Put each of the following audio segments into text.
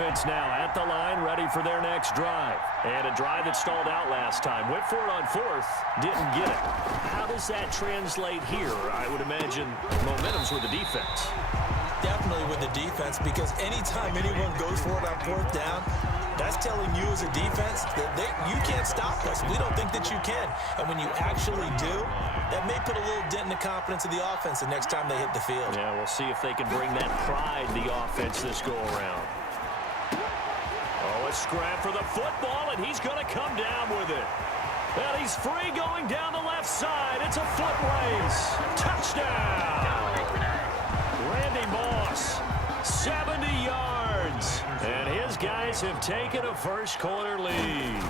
defense now at the line, ready for their next drive. And a drive that stalled out last time. Went for it on fourth, didn't get it. How does that translate here? I would imagine momentum's with the defense. Definitely with the defense, because anytime anyone goes for it on fourth down, that's telling you as a defense that you can't stop us. We don't think that you can. And when you actually do, that may put a little dent in the confidence of the offense the next time they hit the field. Yeah, we'll see if they can bring that pride to the offense this go-around. Oh, a scrap for the football, and he's going to come down with it. And he's free going down the left side. It's a foot race. Touchdown! Randy Moss, 70 yards. And his guys have taken a first-quarter lead.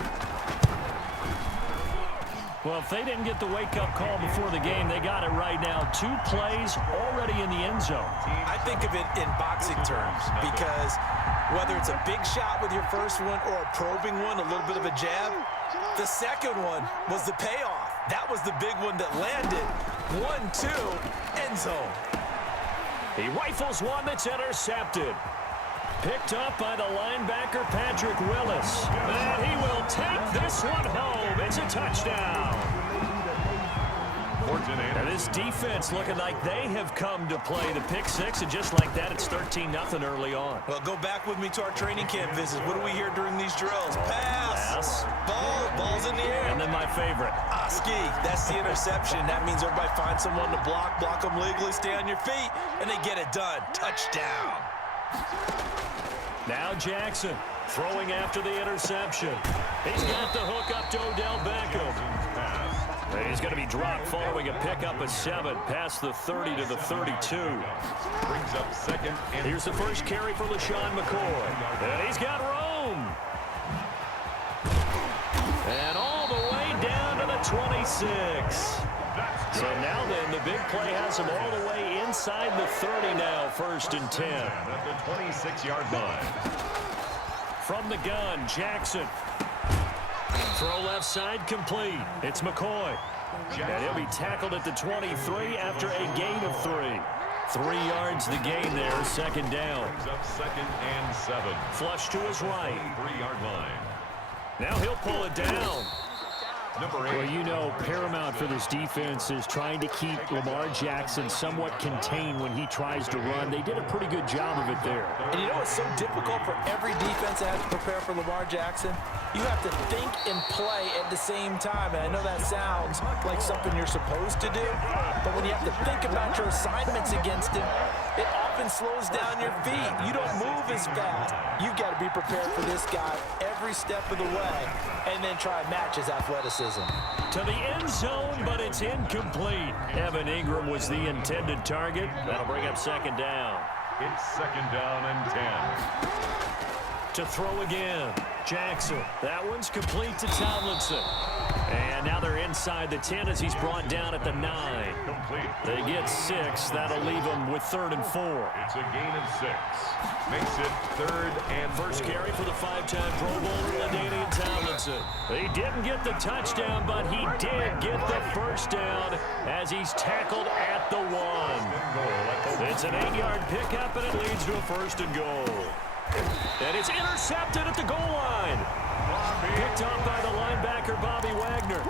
Well, if they didn't get the wake-up call before the game, they got it right now. 2 plays already in the end zone. I think of it in boxing terms, because whether it's a big shot with your first one or a probing one, a little bit of a jab, the second one was the payoff. That was the big one that landed. 1-2, end zone. He rifles one that's intercepted. Picked up by the linebacker, Patrick Willis. And he will take this one home. It's a touchdown. And this defense looking like they have come to play the pick six, and just like that, it's 13-0 early on. Well, go back with me to our training camp visit. What do we hear during these drills? Pass. Ball's in the air. And then my favorite. Ski, that's the interception. That means everybody finds someone to block them legally, stay on your feet, and they get it done. Touchdown. Now Jackson throwing after the interception. He's got the hook up to Odell Beckham. And he's going to be dropped following a pickup of 7 past the 30 to the 32. Brings up second. And here's the first carry for LaShawn McCoy. And he's got Rome. And all the way down to the 26. So now then, the big play has him all the way inside the 30 now, 1st and 10. At the 26-yard line. From the gun, Jackson. Throw left side complete. It's McCoy. And he'll be tackled at the 23 after a gain of 3. 3 yards the gain there, 2nd down. Brings up 2nd and 7. Flush to his right. 3-yard line. Now he'll pull it down. Number 8. Well, you know, paramount for this defense is trying to keep Lamar Jackson somewhat contained when he tries to run. They did a pretty good job of it there. And you know it's so difficult for every defense that has to prepare for Lamar Jackson? You have to think and play at the same time. And I know that sounds like something you're supposed to do, but when you have to think about your assignments against him, it often slows down your feet. You don't move as fast. You've got to be prepared for this guy every step of the way and then try and match his athleticism. To the end zone, but it's incomplete. Evan Ingram was the intended target. That'll bring up 2nd down. It's 2nd down and 10. To throw again, Jackson. That one's complete to Tomlinson. And now they're inside the 10 as he's brought down at the 9. Complete. They get 6. That'll leave them with 3rd and 4. It's a gain of 6. Makes it 3rd and 1st 4. carry for the 5-time Pro Bowler, LaDainian Tomlinson. He didn't get the touchdown, but he did get the 1st down as he's tackled at the 1. It's an 8-yard pickup, and it leads to a 1st and goal. And it's intercepted at the goal line. Picked up by the linebacker, Bobby Wagner.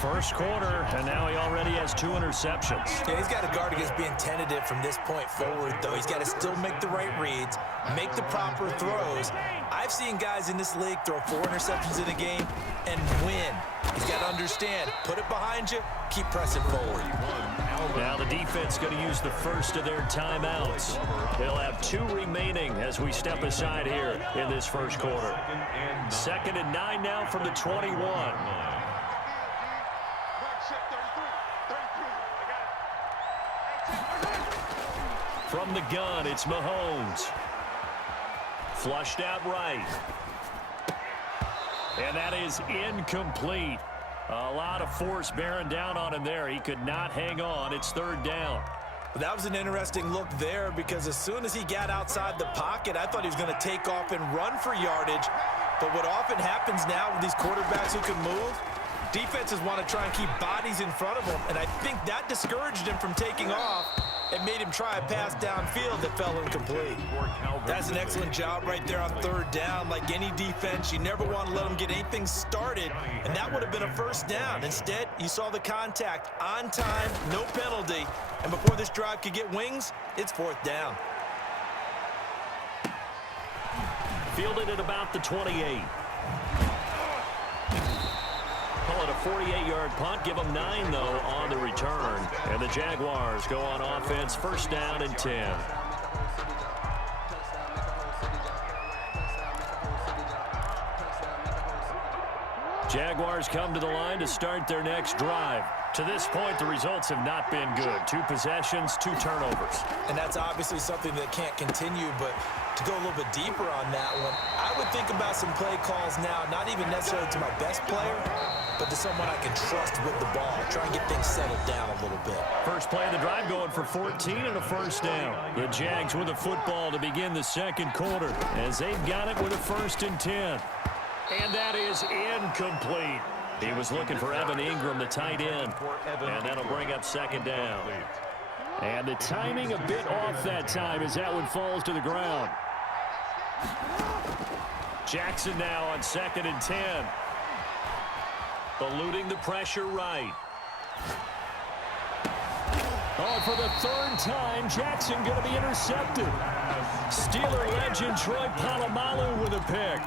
1st quarter, and now he already has 2 interceptions. Yeah, he's got to guard against being tentative from this point forward, though. He's got to still make the right reads, make the proper throws. I've seen guys in this league throw 4 interceptions in a game and win. He's got to understand, put it behind you, keep pressing forward. Now the defense going to use the first of their timeouts. They'll have 2 remaining as we step aside here in this 1st quarter. 2nd and 9 now from the 21. From the gun, it's Mahomes. Flushed out right. And that is incomplete. A lot of force bearing down on him there. He could not hang on. It's 3rd down. Well, that was an interesting look there, because as soon as he got outside the pocket, I thought he was going to take off and run for yardage. But what often happens now with these quarterbacks who can move, defenses want to try and keep bodies in front of them, and I think that discouraged him from taking off. It made him try a pass downfield that fell incomplete. That's an excellent job right there on third down. Like any defense, you never want to let them get anything started, and that would have been a first down. Instead, you saw the contact on time, no penalty, and before this drive could get wings, it's fourth down. Fielded at about the 28. Call it a 48-yard punt. Give them 9, though, on the return. And the Jaguars go on offense, first down and 10. Jaguars come to the line to start their next drive. To this point, the results have not been good. 2 possessions, 2 turnovers. And that's obviously something that can't continue, but to go a little bit deeper on that one, I would think about some play calls now, not even necessarily to my best player, but to someone I can trust with the ball. Try and get things settled down a little bit. First play of the drive going for 14 and a first down. The Jags with the football to begin the second quarter as they've got it with a 1st and 10. And that is incomplete. He was looking for Evan Ingram, the tight end, and that'll bring up second down. And the timing a bit off that time as that one falls to the ground. Jackson now on 2nd and 10. Eluding the pressure right. Oh, for the 3rd time, Jackson going to be intercepted. Steeler legend Troy Polamalu with a pick.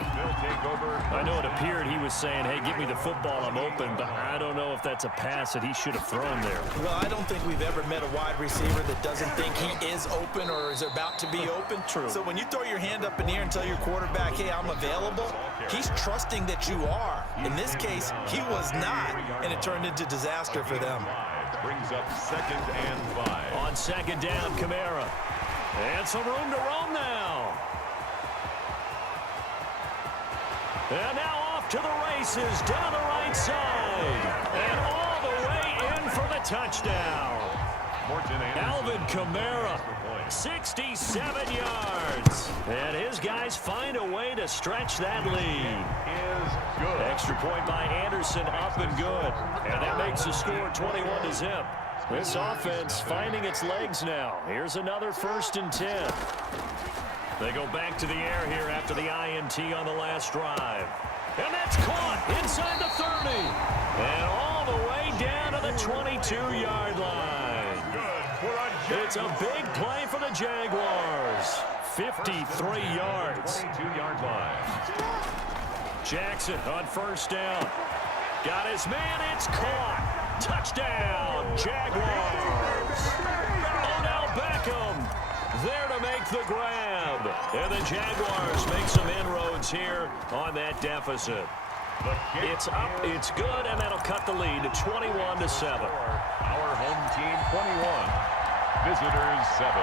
I know it appeared he was saying, hey, give me the football, I'm open, but I don't know if that's a pass that he should have thrown there. Well, I don't think we've ever met a wide receiver that doesn't think he is open or is about to be open. True. So when you throw your hand up in the air and tell your quarterback, hey, I'm available, he's trusting that you are. In this case, he was not, and it turned into disaster for them. Brings up 2nd and 5. On 2nd down, Kamara. And some room to roam now. And now off to the races down the right side. And all the way in for the touchdown. Alvin Kamara, 67 yards. And his guys find a way to stretch that lead. Extra point by Anderson, up and good. And that makes the score 21-0. This offense finding its legs now. Here's another 1st and 10. They go back to the air here after the INT on the last drive. And that's caught inside the 30. And all the way down to the 22-yard line. It's a big play for the Jaguars. 53 yards. 22-yard line. Jackson on 1st down. Got his man, it's caught. Touchdown, Jaguars. Odell Beckham there to make the grab. And the Jaguars make some inroads here on that deficit. It's up, it's good, and that'll cut the lead to 21-7. Our home team 21, visitors 7.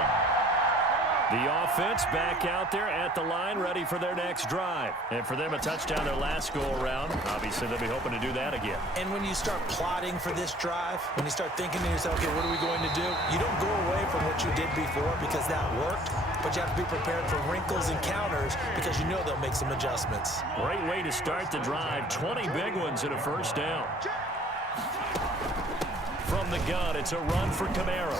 The offense back out there at the line, ready for their next drive. And for them, a touchdown their last go-around. Obviously, they'll be hoping to do that again. And when you start plotting for this drive, when you start thinking to yourself, okay, what are we going to do? You don't go away from what you did before because that worked, but you have to be prepared for wrinkles and counters because you know they'll make some adjustments. Great way to start the drive. 20 big ones and a first down. From the gun, it's a run for Kamara.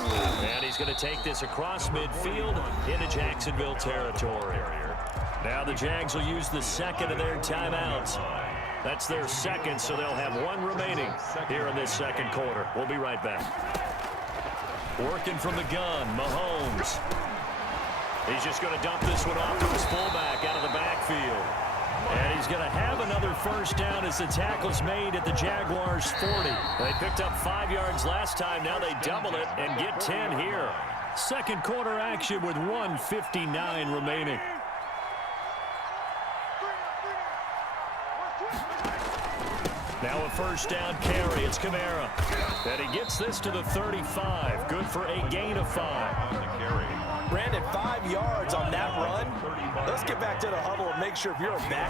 And he's going to take this across midfield into Jacksonville territory. Now the Jags will use the 2nd of their timeouts. That's their 2nd, so they'll have 1 remaining here in this 2nd quarter. We'll be right back. Working from the gun, Mahomes. He's just going to dump this one off to his fullback out of the backfield. And he's going to have another first down as the tackle's made at the Jaguars' 40. They picked up 5 yards last time. Now they double it and get 10 here. 2nd quarter action with 1:59 remaining. Now a first down carry. It's Kamara. And he gets this to the 35. Good for a gain of 5. On the carry. Brandon, 5 yards on that run. Let's get back to the huddle and make sure if you're a back,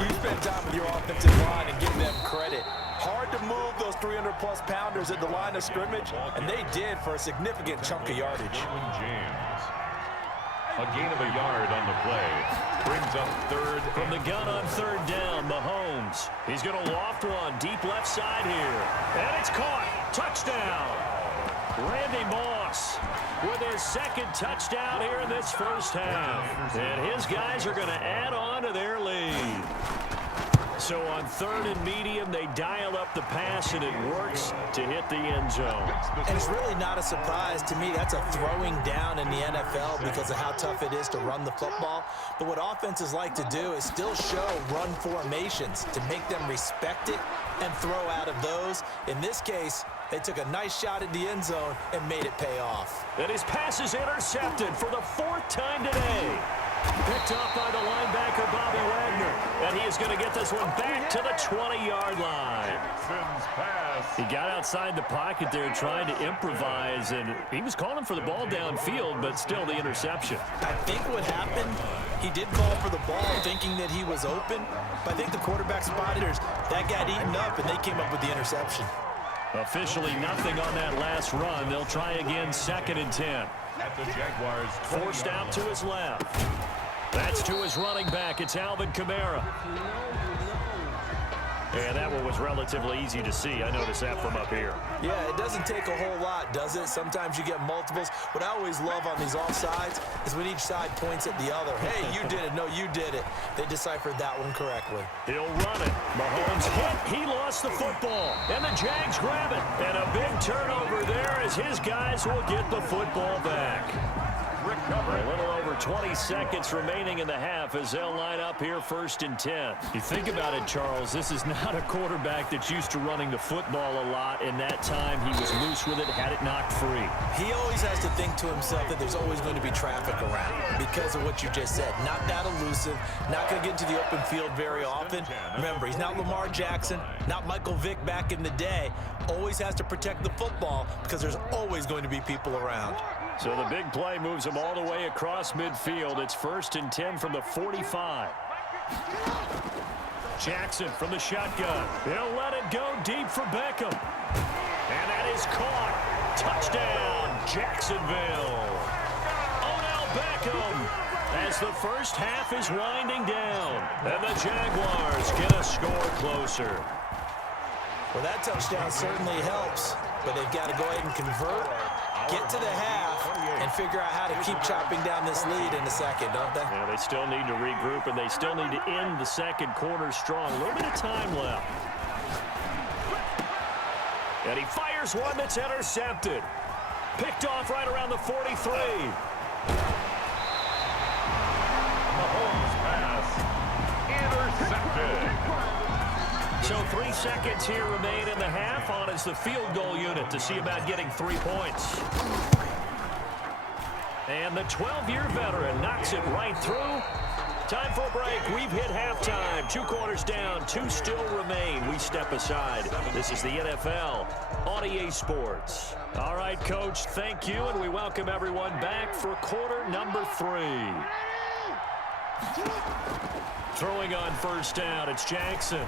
you spend time with your offensive line and give them credit. Hard to move those 300-plus pounders at the line of scrimmage, and they did for a significant chunk of yardage. James. A gain of a yard on the play. Brings up 3rd. From the gun on 3rd down, Mahomes. He's going to loft one deep left side here. And it's caught. Touchdown. Randy Moss. Brooks with his second touchdown here in this first half. And his guys are going to add on to their lead. So on 3rd and medium, they dial up the pass, and it works to hit the end zone. And it's really not a surprise to me. That's a throwing down in the NFL because of how tough it is to run the football. But what offenses like to do is still show run formations to make them respect it and throw out of those. In this case, they took a nice shot at the end zone and made it pay off. And his pass is intercepted for the 4th time today. Picked off by the linebacker, Bobby Wagner. And he is going to get this one back to the 20-yard line. He got outside the pocket there trying to improvise, and he was calling for the ball downfield, but still the interception. I think what happened, he did call for the ball thinking that he was open, but I think the quarterback spotted that got eaten up, and they came up with the interception. Officially nothing on that last run. They'll try again, 2nd and 10. At the Jaguars, forced out to his left. That's to his running back. It's Alvin Kamara. And that one was relatively easy to see. I noticed that from up here. Yeah, it doesn't take a whole lot, does it? Sometimes you get multiples. What I always love on these offsides is when each side points at the other. Hey, you did it. No, you did it. They deciphered that one correctly. He'll run it. Mahomes hit. He lost the football. And the Jags grab it. And a big turnover there as his guys will get the football back. A little over 20 seconds remaining in the half as they'll line up here 1st and 10. You think about it, Charles, this is not a quarterback that's used to running the football a lot. In that time, he was loose with it, had it knocked free. He always has to think to himself that there's always going to be traffic around because of what you just said. Not that elusive, not going to get into the open field very often. Remember, he's not Lamar Jackson, not Michael Vick back in the day. Always has to protect the football because there's always going to be people around. So the big play moves him all the way across midfield. It's 1st and 10 from the 45. Jackson from the shotgun. He'll let it go deep for Beckham. And that is caught. Touchdown, Jacksonville. Odell Beckham as the first half is winding down. And the Jaguars get a score closer. Well, that touchdown certainly helps, but they've got to go ahead and convert, get to the half, and figure out how to keep chopping down this lead in the second, don't they? Yeah, they still need to regroup, and they still need to end the second quarter strong. A little bit of time left. And he fires one that's intercepted. Picked off right around the 43. Mahomes pass intercepted. So 3 seconds here remain in the half. On is the field goal unit to see about getting 3 points. And the 12-year veteran knocks it right through. Time for a break. We've hit halftime. 2 quarters down. 2 still remain. We step aside. This is the NFL on EA Sports. All right, Coach, thank you, and we welcome everyone back for quarter number 3. Throwing on first down, it's Jackson.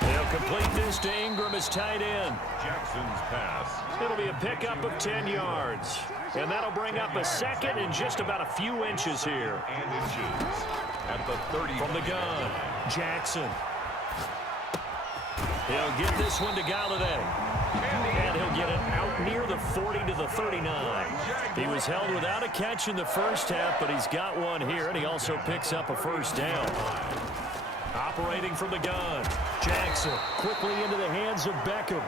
They'll complete this to Ingram as tight end. Jackson's pass. It'll be a pickup of 10 yards. And that'll bring up a second and just about a few inches here. And inches at the 30. From the gun, Jackson. He'll get this one to Galladay. And he'll get it out near the 40 to the 39. He was held without a catch in the first half, but he's got one here, and he also picks up a first down. Operating from the gun, Jackson quickly into the hands of Beckham.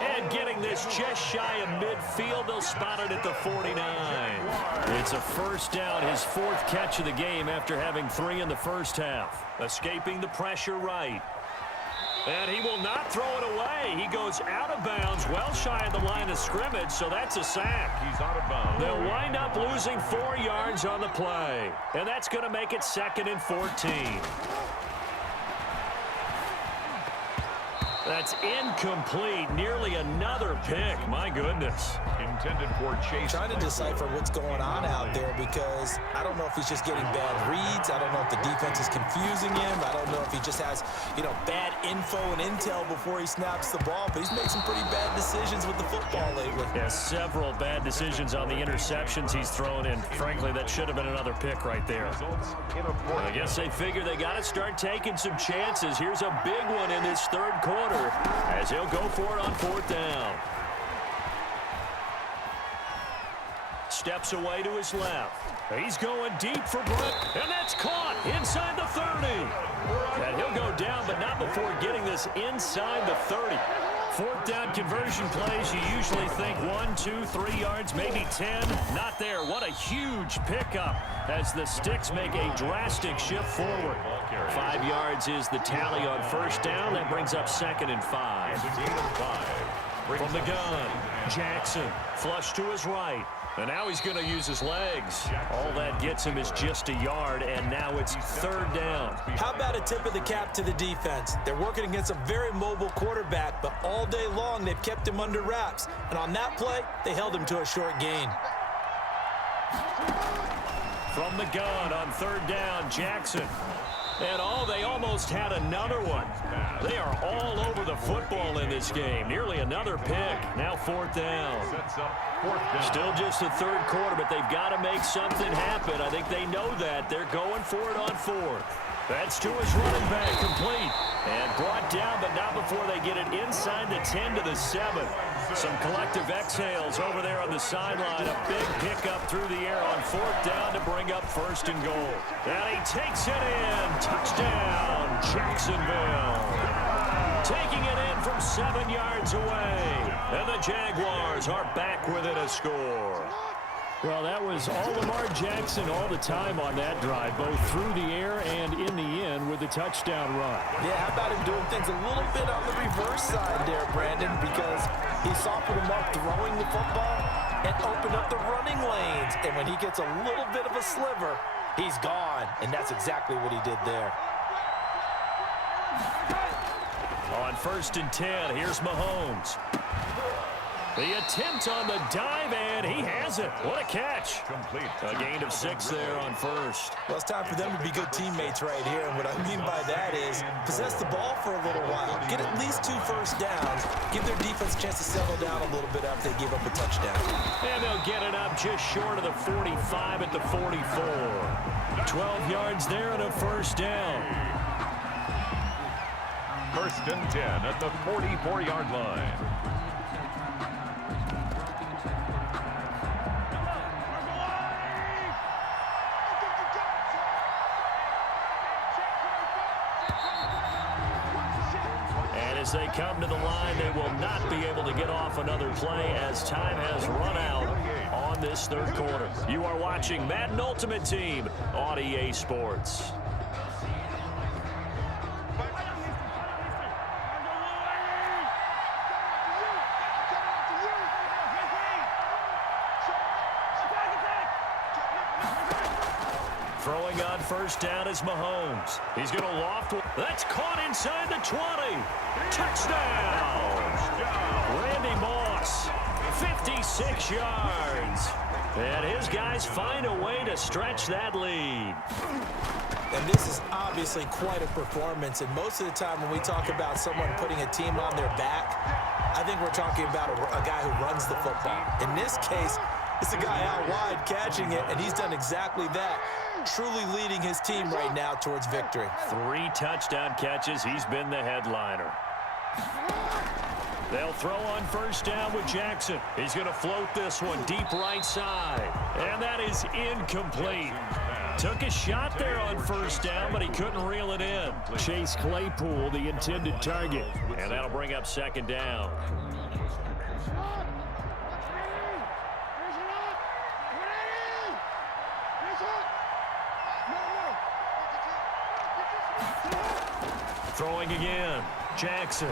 And getting this just shy of midfield, they'll spot it at the 49. It's a first down, his 4th catch of the game after having 3 in the first half. Escaping the pressure right. And he will not throw it away. He goes out of bounds, well shy of the line of scrimmage, so that's a sack. He's out of bounds. They'll wind up losing 4 yards on the play. And that's going to make it 2nd and 14. That's incomplete. Nearly another pick. My goodness. Intended for Chase. Trying to decipher what's going on out there because I don't know if he's just getting bad reads. I don't know if the defense is confusing him. I don't know if he just has, bad info and intel before he snaps the ball. But he's made some pretty bad decisions with the football lately. Yeah, several bad decisions on the interceptions he's thrown in. Frankly, that should have been another pick right there. I guess they figure they got to start taking some chances. Here's a big one in this 3rd quarter as he'll go for it on 4th down. steps away to his left. He's going deep for Brett, and that's caught inside the 30. And he'll go down, but not before getting this inside the 30. Fourth down conversion plays, you usually think 1, 2, 3 yards, maybe 10. Not there. What a huge pickup as the Sticks make a drastic shift forward. 5 yards is the tally on first down. That brings up 2nd and 5. From the gun, Jackson flush to his right. And now he's going to use his legs. All that gets him is just a yard, and now it's 3rd down. How about a tip of the cap to the defense? They're working against a very mobile quarterback, but all day long they've kept him under wraps. And on that play, they held him to a short gain. From the gun on 3rd down, Jackson. And they almost had another one. They are all over the football in this game. Nearly another pick. Now 4th down. Still just the 3rd quarter, but they've got to make something happen. I think they know that. They're going for it on 4th. That's to his running back, complete. And brought down, but not before they get it inside the 10 to the 7. Some collective exhales over there on the sideline. A big pickup through the air on 4th down to bring up 1st and goal. And he takes it in. Touchdown, Jacksonville. Taking it in from 7 yards away. And the Jaguars are back within a score. Well, that was all Lamar Jackson all the time on that drive, both through the air and in the end with the touchdown run. Yeah, how about him doing things a little bit on the reverse side there, Brandon, because he softened him up throwing the football and opened up the running lanes. And when he gets a little bit of a sliver, he's gone. And that's exactly what he did there. On 1st and 10, here's Mahomes. The attempt on the dive, and he has it. What a catch. Complete. A gain of 6 there on 1st. Well, it's time for them to be good teammates right here. And what I mean by that is possess the ball for a little while. Get at least 2 first downs. Give their defense a chance to settle down a little bit after they give up a touchdown. And they'll get it up just short of the 45 at the 44. 12 yards there and a 1st down. 1st and 10 at the 44-yard line. As they come to the line, they will not be able to get off another play as time has run out on this 3rd quarter. You are watching Madden Ultimate Team on EA Sports. Throwing on 1st down is Mahomes. He's going to loft. That's caught inside the 20. Touchdown! Randy Moss, 56 yards. And his guys find a way to stretch that lead. And this is obviously quite a performance. And most of the time when we talk about someone putting a team on their back, I think we're talking about a guy who runs the football. In this case, it's a guy out wide catching it, and he's done exactly that. Truly leading his team right now towards victory. 3 touchdown catches. He's been the headliner. They'll throw on 1st down with Jackson. He's going to float this one deep right side. And that is incomplete. Took a shot there on 1st down, but he couldn't reel it in. Chase Claypool, the intended target. And that'll bring up 2nd down. Throwing again, Jackson.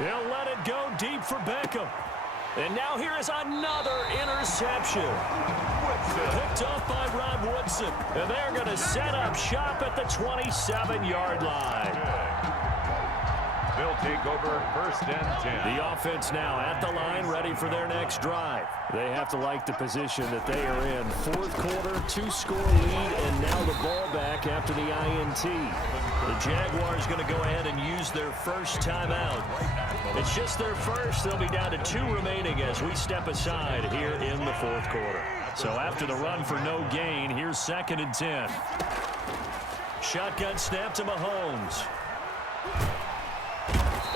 He'll let it go deep for Beckham. And now here is another interception. Picked off by Rod Woodson. And they're going to set up shop at the 27-yard line. They'll take over 1st and 10. The offense now at the line, ready for their next drive. They have to like the position that they are in. 4th quarter, 2-score lead, and now the ball back after the INT. The Jaguars going to go ahead and use their first timeout. It's just their first. They'll be down to 2 remaining as we step aside here in the 4th quarter. So after the run for no gain, here's 2nd and 10. Shotgun snap to Mahomes.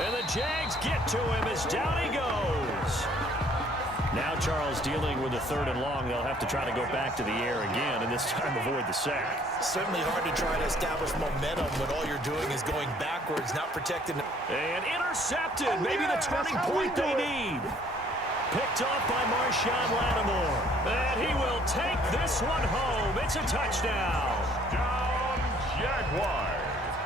And the Jags get to him as down he goes. Now Charles dealing with a 3rd and long. They'll have to try to go back to the air again, and this time avoid the sack. Certainly hard to try to establish momentum when all you're doing is going backwards, not protecting. And intercepted. Maybe the turning point they need. Picked off by Marshawn Lattimore. And he will take this one home. It's a touchdown. Down, Jaguars.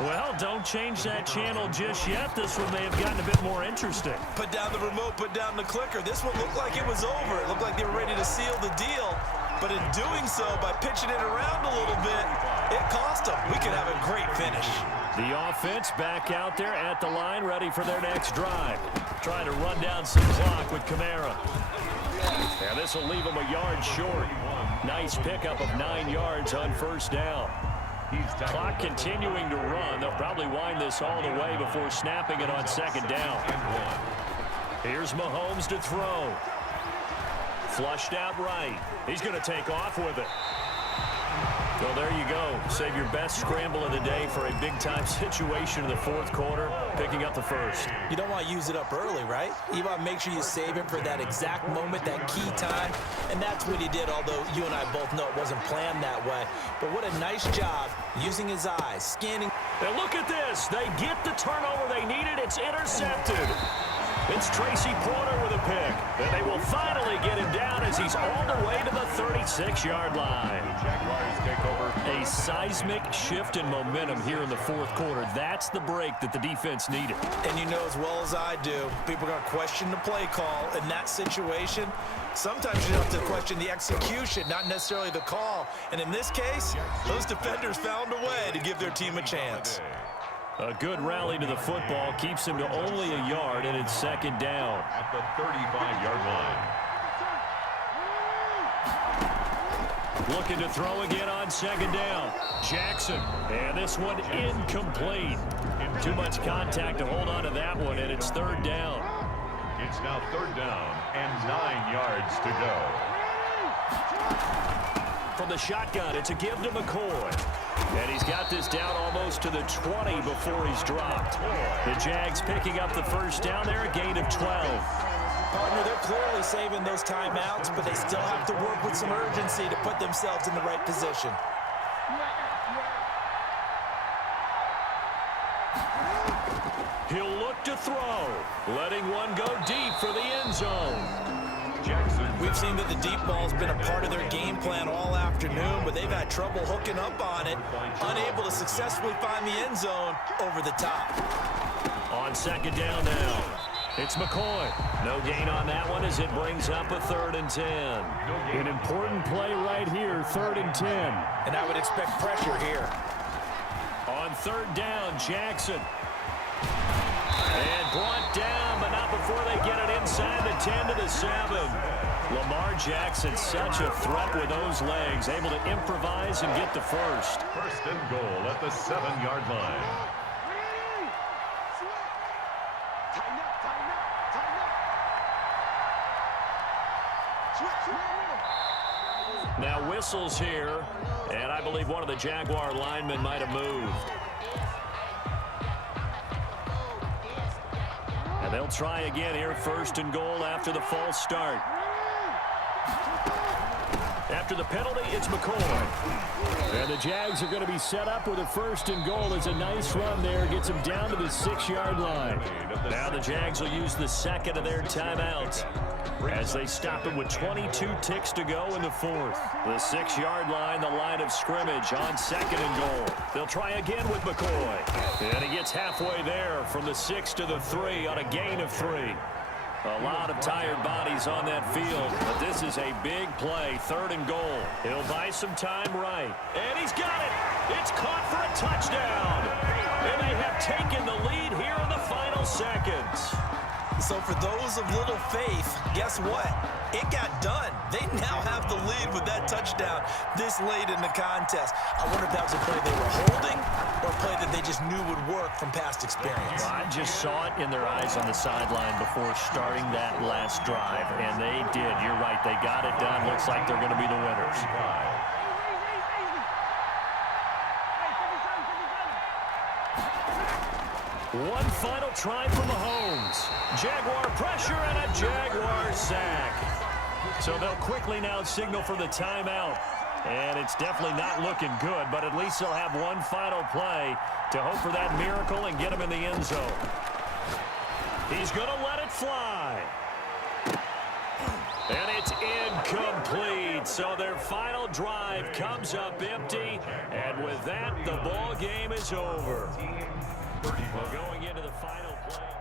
Well, don't change that channel just yet. This one may have gotten a bit more interesting. Put down the remote, put down the clicker. This one looked like it was over. It looked like they were ready to seal the deal. But in doing so, by pitching it around a little bit, it cost them. We could have a great finish. The offense back out there at the line, ready for their next drive. Trying to run down some clock with Kamara. Now this will leave them a yard short. Nice pickup of 9 yards on 1st down. Clock continuing to run. They'll probably wind this all the way before snapping it on 2nd down. Here's Mahomes to throw. Flushed out right. He's going to take off with it. Well, there you go. Save your best scramble of the day for a big-time situation in the 4th quarter, picking up the 1st. You don't want to use it up early, right? You want to make sure you save it for that exact moment, that key time, and that's what he did, although you and I both know it wasn't planned that way. But what a nice job using his eyes, scanning. And look at this. They get the turnover they needed. It's intercepted. It's Tracy Porter with a pick. And they will finally get him down as he's all the way to the 36-yard line. Jaguars take over. A seismic shift in momentum here in the 4th quarter. That's the break that the defense needed. And you know as well as I do, people are going to question the play call in that situation. Sometimes you have to question the execution, not necessarily the call. And in this case, those defenders found a way to give their team a chance. A good rally to the football keeps him to only a yard, and it's 2nd down. At the 35-yard line. Looking to throw again on 2nd down. Jackson. And this one incomplete. Too much contact to hold on to that one, and it's 3rd down. It's now 3rd down and 9 yards to go. From the shotgun, it's a give to McCoy. And he's got this down almost to the 20 before he's dropped. The Jags picking up the 1st down there, a gain of 12. Partner, they're clearly saving those timeouts, but they still have to work with some urgency to put themselves in the right position. He'll look to throw, letting one go deep for the end zone. Jackson. We've seen that the deep ball's been a part of their game plan all afternoon, but they've had trouble hooking up on it, unable to successfully find the end zone over the top. On 2nd down now, it's McCoy. No gain on that one as it brings up a 3rd and 10. An important play right here, 3rd and 10. And I would expect pressure here. On 3rd down, Jackson. And brought down, but not before they get it inside the 10 to the 7. Lamar Jackson, such a threat with those legs, able to improvise and get the 1st. 1st and goal at the 7-yard line. Now whistles here, and I believe one of the Jaguar linemen might have moved. And they'll try again here, 1st and goal after the false start. After the penalty, it's McCoy. And the Jags are going to be set up with a 1st and goal. It's a nice run there. Gets them down to the 6-yard line. Now the Jags will use the 2nd of their timeouts as they stop it with 22 ticks to go in the 4th. The 6-yard line, the line of scrimmage on 2nd and goal. They'll try again with McCoy. And he gets halfway there from the 6 to the 3 on a gain of 3. A lot of tired bodies on that field, but this is a big play, 3rd and goal. He'll buy some time right. And he's got it. It's caught for a touchdown. And they have taken the lead here in the final seconds. So for those of little faith, guess what? It got done. They now have the lead with that touchdown this late in the contest. I wonder if that was a play they were holding or a play that they just knew would work from past experience. Well, I just saw it in their eyes on the sideline before starting that last drive, and they did. You're right. They got it done. Looks like they're going to be the winners. One final try for Mahomes. Jaguar pressure and a Jaguar sack. So they'll quickly now signal for the timeout. And it's definitely not looking good, but at least they'll have one final play to hope for that miracle and get him in the end zone. He's going to let it fly. And it's incomplete. So their final drive comes up empty. And with that, the ball game is over. Well, going into the final play.